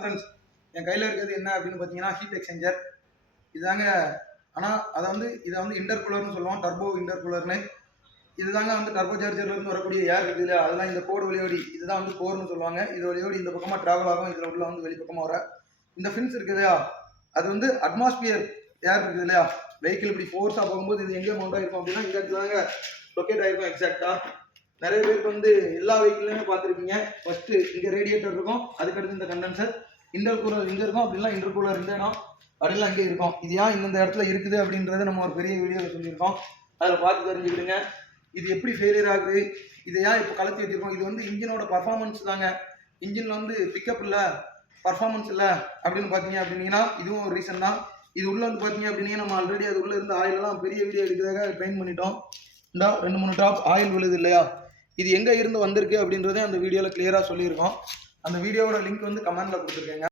Friends, என் கையில் இருக்கிறது என்ன அப்படின்னு பார்த்தீங்கன்னா ஹீட் எக்ஸ்சேஞ்சர் இதுதாங்க. ஆனால் இதை வந்து இன்டர்கூலர்னு சொல்லுவோம், டர்போ இன்டர்கூலர்னு. இதுதாங்க வந்து டர்போ சார்ஜர்லேருந்து வரக்கூடிய ஏர் இருக்குது இல்லையா, அதெல்லாம் இந்த கோடு வழியோடி இதுதான் வந்து கோர்னு சொல்லுவாங்க. இது வழியோடி இந்த பக்கமாக ட்ராவல் ஆகும், இதில் உள்ள வந்து வெளிப்பக்கமாக வர இந்த ஃபின்ஸ் இருக்குது இல்லையா, அது வந்து அட்மாஸ்பியர் ஏர் இருக்குது இல்லையா. வெஹிக்கிள் இப்படி ஃபோர்ஸாக போகும்போது இது எங்கே மவுண்ட் ஆகிருக்கும் அப்படின்னா இந்த இடத்துல தாங்க லொக்கேட் ஆகிருக்கும் எக்ஸாக்டாக. நிறைய பேருக்கு வந்து எல்லா வெஹிக்கிளுமே பார்த்துருப்பீங்க. ஃபர்ஸ்ட் இங்கே ரேடியேட்டர் இருக்கும், அதுக்கடுத்து இந்த கண்டென்சர், இன்டர்கூலர் இங்கே இருக்கும், அப்படிலாம் இன்டர்கூலர் இந்த இடம் அப்படிலாம் அங்கே இருக்கும். இது ஏன் இந்த இடத்துல இருக்குது அப்படின்றத நம்ம ஒரு பெரிய வீடியோவில் சொல்லியிருக்கோம், அதில் பார்த்து தெரிஞ்சுக்கிடுங்க. இது எப்படி ஃபெயிலியர் ஆகுது, இதை ஏன் இப்போ கலத்தி வச்சிருக்கோம். இது வந்து இன்ஜினோட பர்ஃபார்மன்ஸ் தாங்க. இன்ஜினில் வந்து பிக்கப் இல்லை, பர்ஃபார்மன்ஸ் இல்லை அப்படின்னு பார்த்தீங்க அப்படின்னா இதுவும் ஒரு ரீசன் தான். இது உள்ளே வந்து பார்த்தீங்க அப்படின்னா நம்ம ஆல்ரெடி அது உள்ளே இருந்து ஆயிலெல்லாம் பெரிய வீடியோ எடுக்கிறதாக ட்ரெயின் பண்ணிட்டோம். இந்த 2-3 ட்ராப் ஆயில் விழுது இல்லையா, இது எங்கே இருந்து வந்திருக்கு அப்படின்றதே அந்த வீடியோவில் கிளியராக சொல்லியிருக்கோம். அந்த வீடியோவோட லிங்க் வந்து கமெண்ட்டில் கொடுத்துருக்கேங்க.